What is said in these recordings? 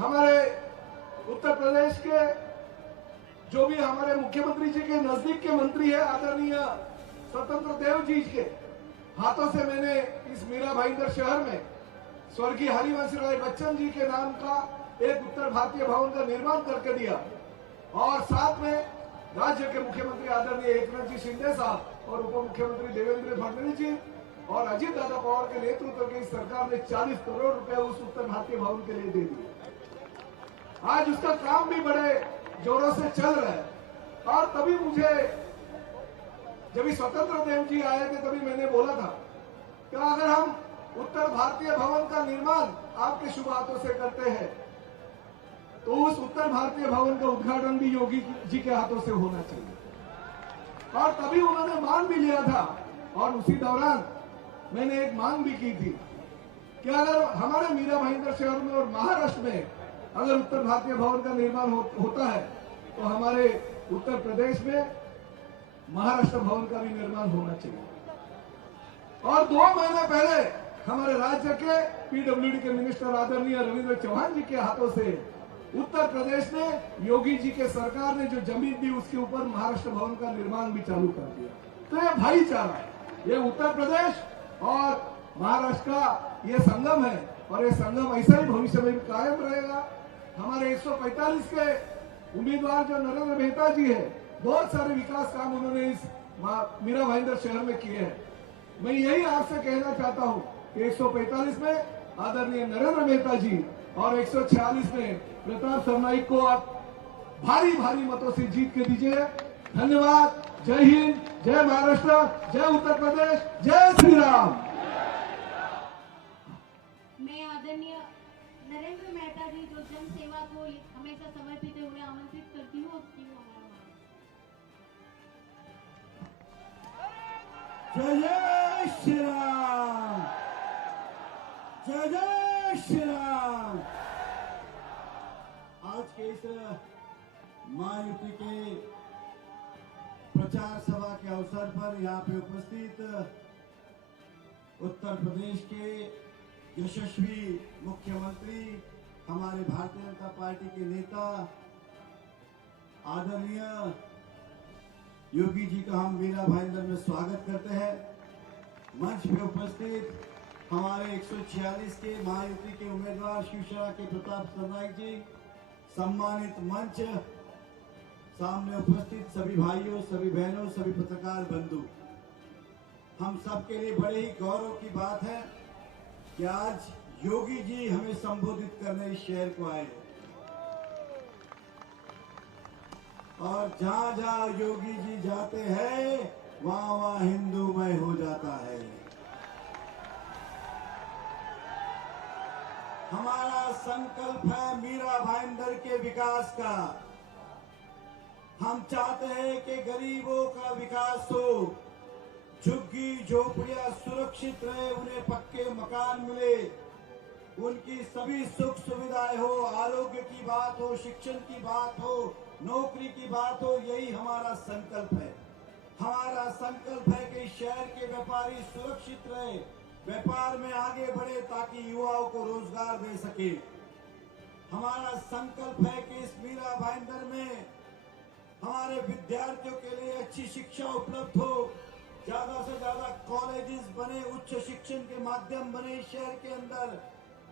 हमारे उत्तर प्रदेश के जो भी हमारे मुख्यमंत्री जी के नजदीक के मंत्री है आदरणीय स्वतंत्र देव जी के हाथों से मैंने इस मीरा भाईंदर शहर में स्वर्गीय हरिवंश राय बच्चन जी के नाम का एक उत्तर भारतीय भवन का निर्माण करके दिया और साथ में राज्य के मुख्यमंत्री आदरणीय एकनाथ जी शिंदे साहब और उप मुख्यमंत्री देवेंद्र फडणवीस जी और अजीत दादा पवार के नेतृत्व की सरकार ने 40 करोड़ रुपए उस उत्तर भारतीय भवन के लिए दे दिए। आज उसका काम भी बड़े जोरों से चल रहा है और तभी मुझे जब स्वतंत्र देव जी आए थे तभी मैंने बोला था कि अगर हम उत्तर भारतीय भवन का निर्माण आपके शुभ हाथों से करते हैं तो उस उत्तर भारतीय भवन का उद्घाटन भी योगी जी के हाथों से होना चाहिए। और तभी उन्होंने मांग भी लिया था और उसी दौरान मैंने एक मांग भी की थी कि अगर हमारे मीरा भाईंदर शहर में और महाराष्ट्र में अगर उत्तर भारतीय भवन का निर्माण होता है तो हमारे उत्तर प्रदेश में महाराष्ट्र भवन का भी निर्माण होना चाहिए। और 2 महीने पहले हमारे राज्य के पीडब्ल्यूडी के मिनिस्टर आदरणीय रविंद्र चौहान जी के हाथों से उत्तर प्रदेश ने योगी जी के सरकार ने जो जमीन दी उसके ऊपर महाराष्ट्र भवन का निर्माण भी चालू कर दिया। तो ये भाईचारा, ये उत्तर प्रदेश और महाराष्ट्र का ये संगम है और ये संगम ऐसा ही भविष्य में भी कायम रहेगा। हमारे 145 के उम्मीदवार जो नरेंद्र मेहता जी है, बहुत सारे विकास काम उन्होंने इस मीरा भाईंदर शहर में किए हैं। मैं यही आपसे कहना चाहता हूं कि 145 में आदरणीय नरेंद्र मेहता जी और 146 में प्रताप सरनाईक को आप भारी भारी मतों से जीत के दीजिए। धन्यवाद। जय हिंद, जय महाराष्ट्र, जय उत्तर प्रदेश, जय श्री राम। मैं आदरणीय नरेंद्र मेहता जी जो जन सेवा को हमेशा समर्पित है उन्हें आमंत्रित करती हूँ। जय जय श्री राम, जय जय श्री राम। आज के इस महायुति के प्रचार सभा के अवसर पर यहाँ पे उपस्थित उत्तर प्रदेश के यशस्वी मुख्यमंत्री, हमारे भारतीय जनता पार्टी के नेता आदरणीय योगी जी का हम मीरा भाईंदर में स्वागत करते हैं। मंच पे उपस्थित हमारे 146 के महायुति के उम्मीदवार शिवसेना के प्रताप सरनाईक जी, सम्मानित मंच, सामने उपस्थित सभी भाइयों, सभी बहनों, सभी पत्रकार बंधु, हम सबके लिए बड़े ही गौरव की बात है कि आज योगी जी हमें संबोधित करने इस शहर को आए और जहां जहां योगी जी जाते हैं वहां वहां हिंदूमय हो जाता है। हमारा संकल्प है मीरा भाईंदर के विकास का। हम चाहते हैं कि गरीबों का विकास हो, झुग्गी झोपड़ियां सुरक्षित रहे, उन्हें पक्के मकान मिले, उनकी सभी सुख सुविधाएं हो, आरोग्य की बात हो, शिक्षण की बात हो, नौकरी की बात हो, यही हमारा संकल्प है। हमारा संकल्प है कि शहर के व्यापारी सुरक्षित रहे, व्यापार में आगे बढ़े ताकि युवाओं को रोजगार दे सके। हमारा संकल्प है कि इस मीरा भाईंदर में हमारे विद्यार्थियों के लिए अच्छी शिक्षा उपलब्ध हो, ज्यादा से ज्यादा कॉलेजेस बने, उच्च शिक्षण के माध्यम बने इस शहर के अंदर,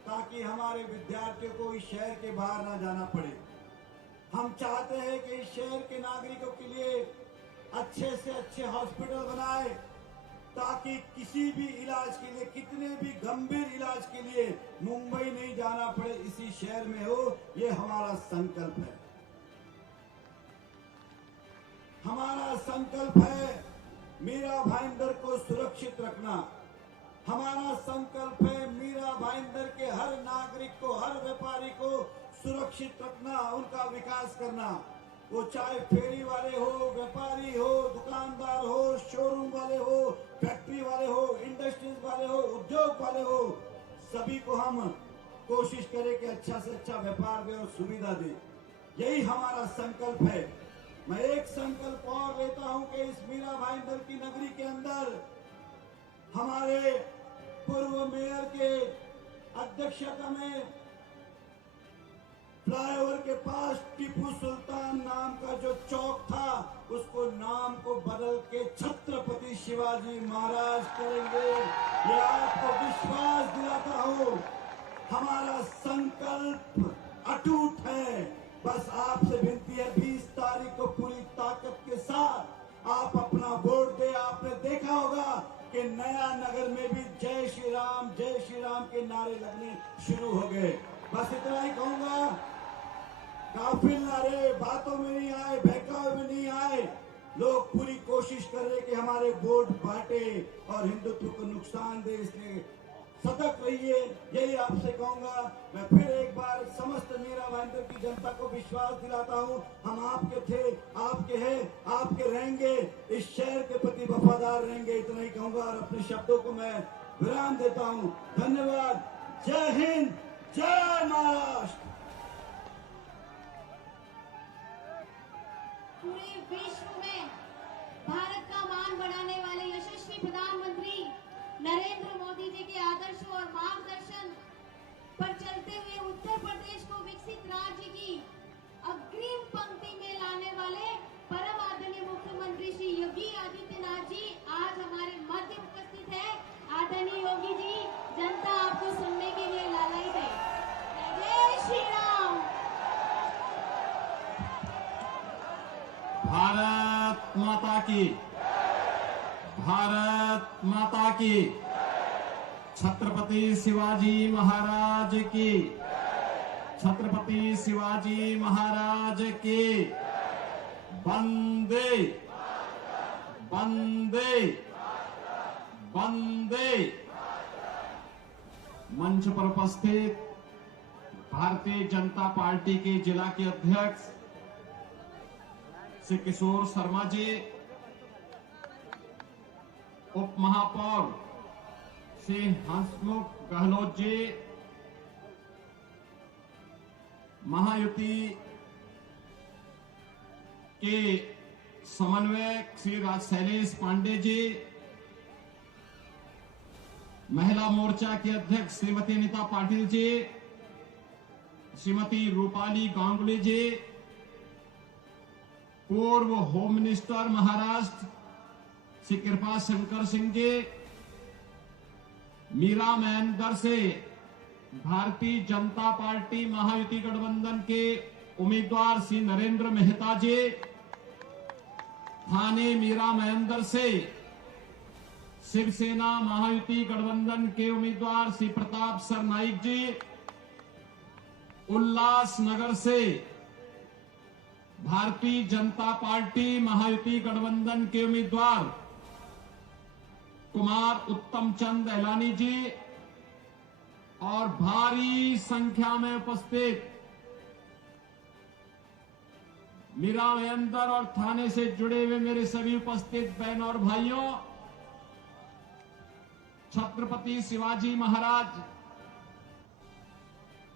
ताकि हमारे विद्यार्थियों को इस शहर के बाहर ना जाना पड़े। हम चाहते हैं कि इस शहर के नागरिकों के लिए अच्छे से अच्छे हॉस्पिटल बनाए ताकि किसी भी इलाज के लिए, कितने भी गंभीर इलाज के लिए मुंबई नहीं जाना पड़े, इसी शहर में हो। ये हमारा संकल्प है। हमारा संकल्प है मीरा भाईंदर को सुरक्षित रखना। हमारा संकल्प है मीरा भाईंदर के हर नागरिक को, हर व्यापारी को सुरक्षित रखना, उनका विकास करना। वो चाहे फेरी वाले हो, व्यापारी हो, दुकानदार हो, शोरूम वाले हो, फैक्ट्री वाले हो, इंडस्ट्रीज वाले हो, उद्योग वाले हो, सभी को हम कोशिश करें कि अच्छा से अच्छा व्यापार दे और सुविधा दे। यही हमारा संकल्प है। मैं एक संकल्प और लेता हूं कि इस मीरा भाईंदर की नगरी के अंदर हमारे पूर्व मेयर के अध्यक्षता में फ्लाईओवर के पास टीपू सुल्तान नाम का जो चौक था, उसको नाम को बदल के छत्रपति शिवाजी महाराज करेंगे। ये आपको विश्वास दिलाता हूँ। हमारा संकल्प अटूट है। बस आपसे विनती है, 20 तारीख को पूरी ताकत के साथ आप अपना वोट दे। आपने देखा होगा कि नया नगर में भी जय श्री राम के नारे लगने शुरू हो गए। बस इतना ही कहूंगा, काफिल नारे बातों में नहीं आए, बहकावे में नहीं आए। लोग पूरी कोशिश कर रहे कि हमारे वोट बांटे और हिंदुत्व को नुकसान दे, इसलिए सतर्क रहिए। यही आपसे कहूंगा। मैं फिर एक बार समस्त मीरा भाईंदर की जनता को विश्वास दिलाता हूं, हम आपके थे, आपके हैं, आपके रहेंगे, इस शहर के प्रति वफादार रहेंगे। इतना ही कहूंगा और अपने शब्दों को मैं विराम देता हूं। धन्यवाद। जय हिंद, जय महाराष्ट्र। पूरे विश्व में भारत का मान बढ़ाने वाले यशस्वी प्रधानमंत्री नरेंद्र मोदी जी के आदर्शों और मार्गदर्शन पर चलते हुए उत्तर प्रदेश को विकसित राज्य की अग्रिम पंक्ति में लाने वाले परम आदरणीय मुख्यमंत्री श्री योगी आदित्यनाथ जी आज हमारे मध्य उपस्थित है। आदरणीय योगी जी, जनता आपको सुनने के लिए लालायित है। जय श्री राम। भारत माता की, भारत माता की, छत्रपति शिवाजी महाराज की, छत्रपति शिवाजी महाराज की। वंदे वंदे वंदे। मंच पर उपस्थित भारतीय जनता पार्टी के जिला के अध्यक्ष श्री किशोर शर्मा जी, उप महापौर श्री हंसमुख गहलोत जी, महायुति के समन्वयक श्री शैलेश पांडे जी, महिला मोर्चा के अध्यक्ष श्रीमती अनिता पाटिल जी, श्रीमती रूपाली गांगुली जी, पूर्व होम मिनिस्टर महाराष्ट्र श्री कृपा शंकर सिंह जी, मीरा महेंद्र से भारतीय जनता पार्टी महायुति गठबंधन के उम्मीदवार श्री नरेंद्र मेहता जी, थाने मीरा महेंद्र से शिवसेना महायुति गठबंधन के उम्मीदवार श्री प्रताप सरनाइक जी, उल्लासनगर से भारतीय जनता पार्टी महायुति गठबंधन के उम्मीदवार कुमार उत्तम चंद एलानी जी और भारी संख्या में उपस्थित मीरा महेंद्र और थाने से जुड़े हुए मेरे सभी उपस्थित बहन और भाइयों, छत्रपति शिवाजी महाराज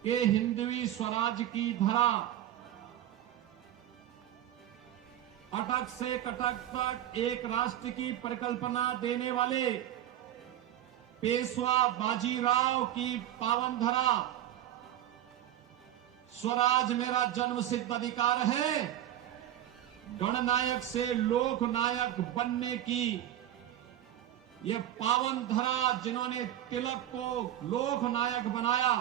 के हिंदवी स्वराज की धरा अटक से कटक तक एक राष्ट्र की परिकल्पना देने वाले पेशवा बाजीराव की पावन धरा स्वराज मेरा जन्म सिद्ध अधिकार है, गणनायक से लोकनायक बनने की ये पावन धरा जिन्होंने तिलक को लोकनायक बनाया,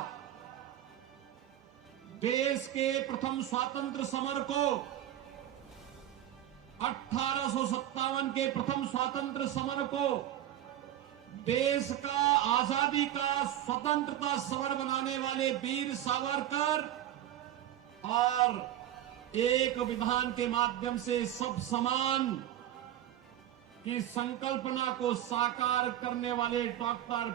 देश के प्रथम स्वातंत्र समर को 1857 के प्रथम स्वातंत्र समर को देश का आजादी का स्वतंत्रता समर बनाने वाले वीर सावरकर और एक विधान के माध्यम से सब समान की संकल्पना को साकार करने वाले डॉक्टर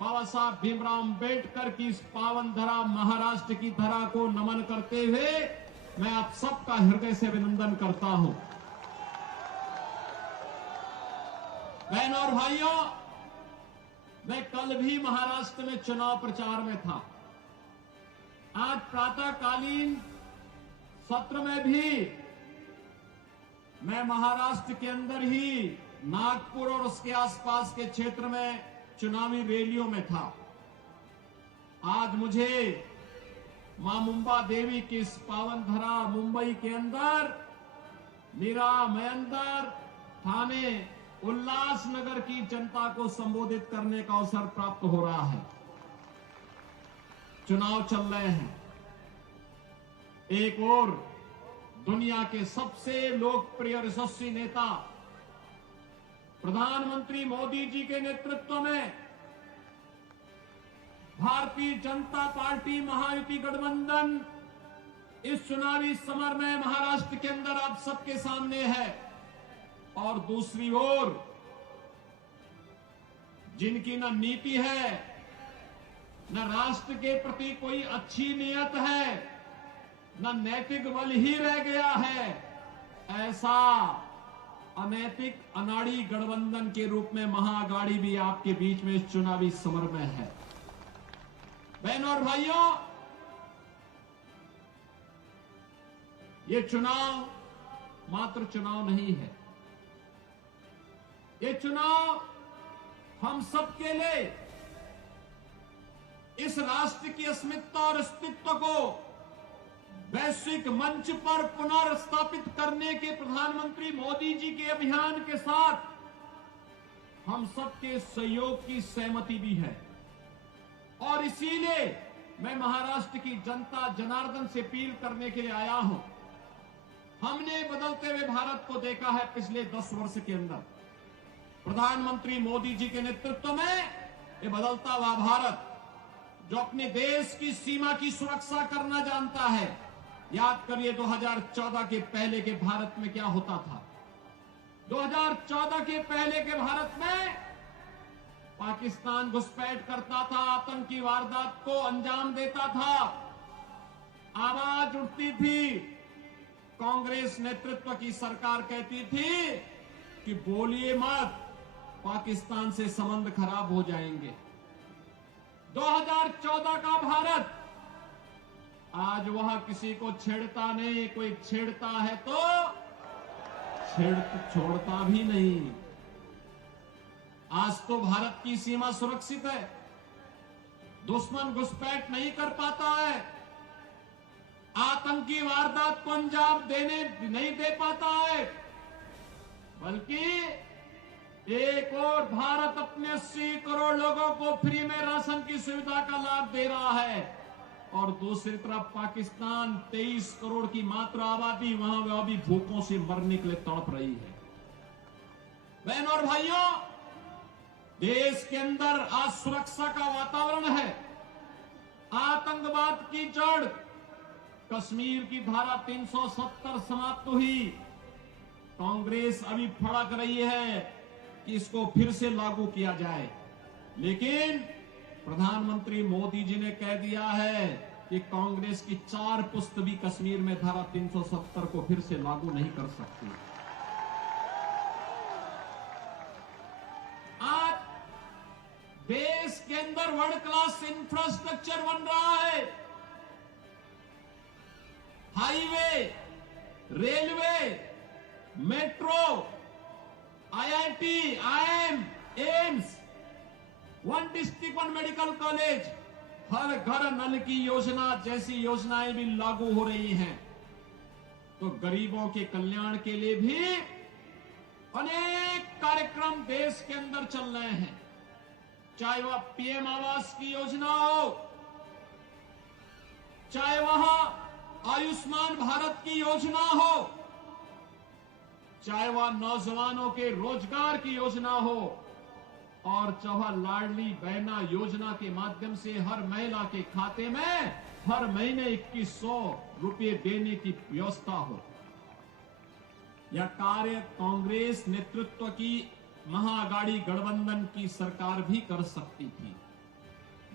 बाबा साहब भीमराव अंबेडकर की इस पावन धरा महाराष्ट्र की धरा को नमन करते हुए मैं आप सबका हृदय से अभिनंदन करता हूं। बहनों और भाइयों, मैं कल भी महाराष्ट्र में चुनाव प्रचार में था। आज प्रातःकालीन सत्र में भी मैं महाराष्ट्र के अंदर ही नागपुर और उसके आसपास के क्षेत्र में चुनावी रैलियों में था। आज मुझे मां मुंबा देवी की इस पावन धरा मुंबई के अंदर मीरा मयंदर थाने उल्लासनगर की जनता को संबोधित करने का अवसर प्राप्त हो रहा है। चुनाव चल रहे हैं। एक और दुनिया के सबसे लोकप्रिय यशस्वी नेता प्रधानमंत्री मोदी जी के नेतृत्व में भारतीय जनता पार्टी महायुति गठबंधन इस चुनावी समर में महाराष्ट्र के अंदर आप सबके सामने है। और दूसरी ओर जिनकी न नीति है न राष्ट्र के प्रति कोई अच्छी नीयत है न नैतिक बल ही रह गया है, ऐसा अनैतिक अनाड़ी गठबंधन के रूप में महाअघाड़ी भी आपके बीच में इस चुनावी समर में है। बहनों और भाइयों, ये चुनाव मात्र चुनाव नहीं है, ये चुनाव हम सबके लिए इस राष्ट्र की अस्मिता और अस्तित्व को वैश्विक मंच पर पुनर्स्थापित करने के प्रधानमंत्री मोदी जी के अभियान के साथ हम सबके सहयोग की सहमति भी है। और इसीलिए मैं महाराष्ट्र की जनता जनार्दन से अपील करने के लिए आया हूं। हमने बदलते हुए भारत को देखा है पिछले 10 वर्ष के अंदर। प्रधानमंत्री मोदी जी के नेतृत्व में ये बदलता हुआ भारत जो अपने देश की सीमा की सुरक्षा करना जानता है। याद करिए 2014 के पहले के भारत में क्या होता था। 2014 के पहले के भारत में पाकिस्तान घुसपैठ करता था, आतंकी वारदात को अंजाम देता था, आवाज उठती थी। कांग्रेस नेतृत्व की सरकार कहती थी कि बोलिए मत, पाकिस्तान से संबंध खराब हो जाएंगे। 2014 का भारत आज वह किसी को छेड़ता नहीं, कोई छेड़ता है तो छोड़ता भी नहीं। आज तो भारत की सीमा सुरक्षित है, दुश्मन घुसपैठ नहीं कर पाता है, आतंकी वारदात को अंजाम नहीं दे पाता है, बल्कि एक और भारत अपने 80 करोड़ लोगों को फ्री में राशन की सुविधा का लाभ दे रहा है और दूसरी तरफ पाकिस्तान 23 करोड़ की मात्र आबादी वहां भी भूखों से मरने के लिए तड़प रही है। बहनों और भाइयों, देश के अंदर आज सुरक्षा का वातावरण है। आतंकवाद की जड़ कश्मीर की धारा 370 समाप्त हुई। कांग्रेस अभी फड़क रही है कि इसको फिर से लागू किया जाए, लेकिन प्रधानमंत्री मोदी जी ने कह दिया है कि कांग्रेस की 4 पुस्त भी कश्मीर में धारा 370 को फिर से लागू नहीं कर सकती। आज देश के अंदर वर्ल्ड क्लास इंफ्रास्ट्रक्चर बन रहा है। Highway, railway, metro, IIT, IIM, AIIMS, 1 district 1 medical college, हर घर नल की योजना जैसी योजनाएं भी लागू हो रही हैं। तो गरीबों के कल्याण के लिए भी अनेक कार्यक्रम देश के अंदर चल रहे हैं। चाहे वह पीएम आवास की योजना हो, चाहे वह आयुष्मान भारत की योजना हो, चाहे वह नौजवानों के रोजगार की योजना हो, और चाहे लाडली बहना योजना के माध्यम से हर महिला के खाते में हर महीने 2100 रुपये देने की व्यवस्था हो। यह कार्य कांग्रेस नेतृत्व की महाअघाड़ी गठबंधन की सरकार भी कर सकती थी,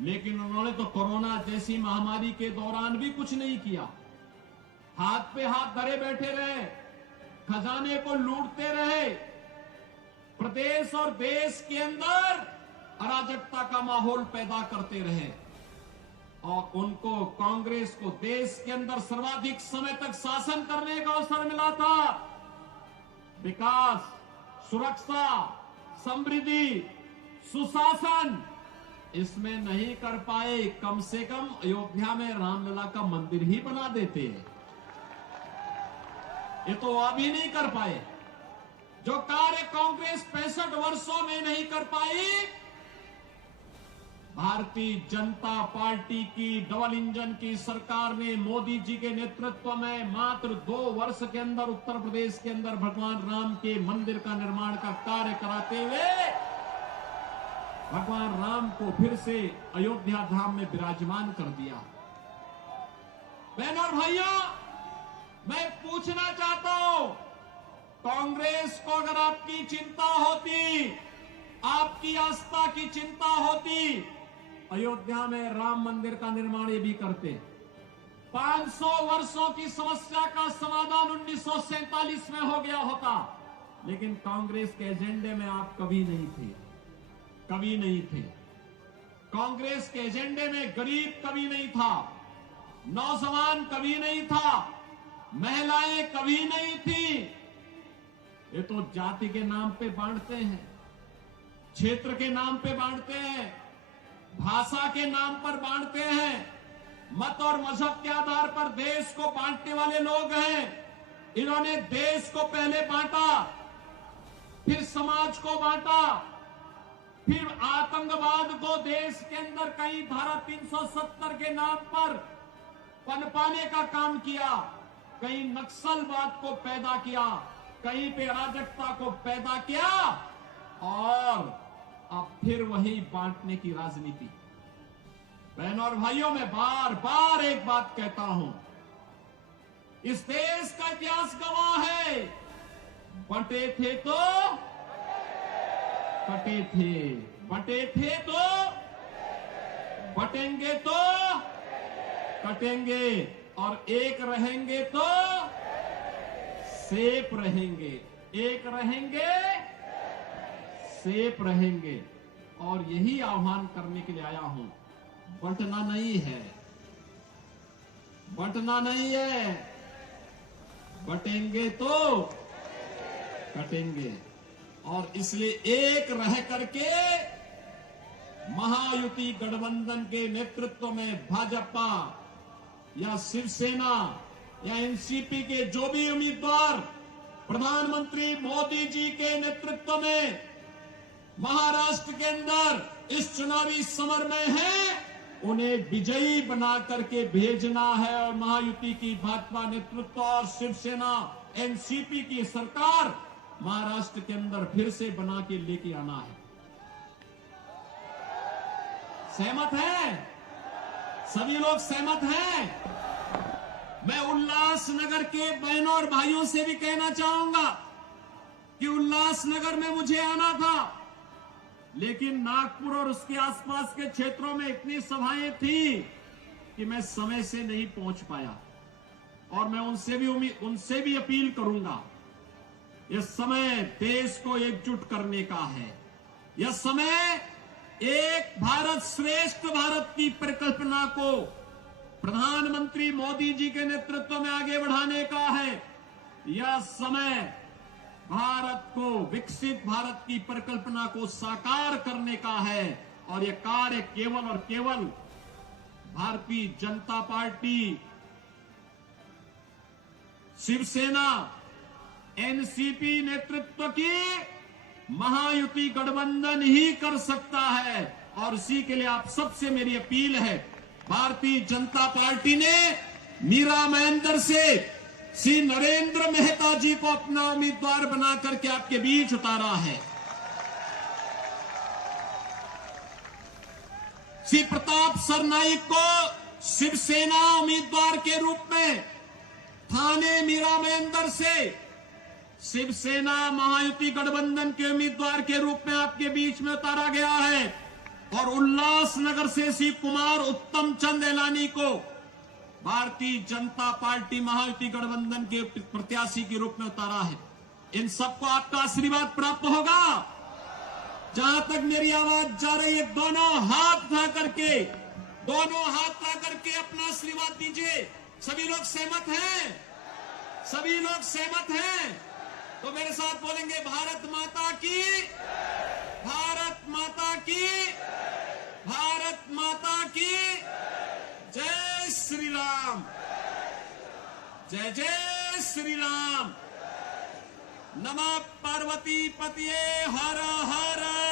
लेकिन उन्होंने तो कोरोना जैसी महामारी के दौरान भी कुछ नहीं किया। हाथ पे हाथ धरे बैठे रहे, खजाने को लूटते रहे, प्रदेश और देश के अंदर अराजकता का माहौल पैदा करते रहे। और उनको, कांग्रेस को देश के अंदर सर्वाधिक समय तक शासन करने का अवसर मिला था। विकास, सुरक्षा, समृद्धि, सुशासन, इसमें नहीं कर पाए, कम से कम अयोध्या में रामलला का मंदिर ही बना देते। ये तो अभी नहीं कर पाए। जो कार्य कांग्रेस 65 वर्षों में नहीं कर पाई, भारतीय जनता पार्टी की डबल इंजन की सरकार ने मोदी जी के नेतृत्व में मात्र 2 वर्ष के अंदर उत्तर प्रदेश के अंदर भगवान राम के मंदिर का निर्माण का कार्य कराते हुए भगवान राम को फिर से अयोध्या धाम में विराजमान कर दिया। बहनों और भाइयों, मैं पूछना चाहता हूं, कांग्रेस को अगर आपकी चिंता होती, आपकी आस्था की चिंता होती, अयोध्या में राम मंदिर का निर्माण ये भी करते। 500 वर्षों की समस्या का समाधान 1947 में हो गया होता, लेकिन कांग्रेस के एजेंडे में आप कभी नहीं थे, कभी नहीं थे। कांग्रेस के एजेंडे में गरीब कभी नहीं था, नौजवान कभी नहीं था, महिलाएं कभी नहीं थी। ये तो जाति के नाम पे बांटते हैं, क्षेत्र के नाम पे बांटते हैं, भाषा के नाम पर बांटते हैं, मत और मजहब के आधार पर देश को बांटने वाले लोग हैं। इन्होंने देश को पहले बांटा, फिर समाज को बांटा, फिर आतंकवाद को देश के अंदर कई धारा 370 के नाम पर पनपाने का काम किया, कहीं नक्सलवाद को पैदा किया, कहीं पे अराजकता को पैदा किया, और अब फिर वही बांटने की राजनीति। बहनों और भाइयों, मैं बार बार एक बात कहता हूं, इस देश का इतिहास गवाह है, बंटे थे तो कटे थे, बंटे थे तो बटेंगे तो कटेंगे, और एक रहेंगे तो सेफ रहेंगे, एक रहेंगे सेफ रहेंगे। और यही आह्वान करने के लिए आया हूं, बंटना नहीं है, बंटना नहीं है, बटेंगे तो कटेंगे। और इसलिए एक रह करके महायुति गठबंधन के नेतृत्व में भाजपा या शिवसेना या एनसीपी के जो भी उम्मीदवार प्रधानमंत्री मोदी जी के नेतृत्व में महाराष्ट्र के अंदर इस चुनावी समर में हैं, उन्हें विजयी बना करके भेजना है। और महायुति की भाजपा नेतृत्व और शिवसेना एनसीपी की सरकार महाराष्ट्र के अंदर फिर से बना के लेके आना है। सहमत हैं? सभी लोग सहमत हैं? मैं उल्लासनगर के बहनों और भाइयों से भी कहना चाहूंगा कि उल्लासनगर में मुझे आना था, लेकिन नागपुर और उसके आसपास के क्षेत्रों में इतनी सभाएं थी कि मैं समय से नहीं पहुंच पाया। और मैं उनसे भी अपील करूंगा, यह समय देश को एकजुट करने का है। यह समय एक भारत श्रेष्ठ भारत की परिकल्पना को प्रधानमंत्री मोदी जी के नेतृत्व में आगे बढ़ाने का है। यह समय भारत को, विकसित भारत की परिकल्पना को साकार करने का है। और यह कार्य केवल और केवल भारतीय जनता पार्टी, शिवसेना, एनसीपी नेतृत्व की महायुति गठबंधन ही कर सकता है। और इसी के लिए आप सबसे मेरी अपील है, भारतीय जनता पार्टी ने मीरा महेंद्र से श्री नरेंद्र मेहता जी को अपना उम्मीदवार बना करके आपके बीच उतारा है। श्री प्रताप सरनाईक को शिवसेना उम्मीदवार के रूप में थाने मीरा महेंद्र से शिवसेना महायुति गठबंधन के उम्मीदवार के रूप में आपके बीच में उतारा गया है। और उल्लासनगर से श्री कुमार उत्तम चंद एलानी को भारतीय जनता पार्टी महायुति गठबंधन के प्रत्याशी के रूप में उतारा है। इन सबको आपका आशीर्वाद प्राप्त होगा। जहां तक मेरी आवाज जा रही है, दोनों हाथ उठा करके अपना आशीर्वाद दीजिए। सभी लोग सहमत हैं? सभी लोग सहमत हैं? तो मेरे साथ बोलेंगे, भारत माता की, भारत माता की, भारत माता की जय श्री राम। जय जय श्री राम। नमः पार्वती पतिये हर हर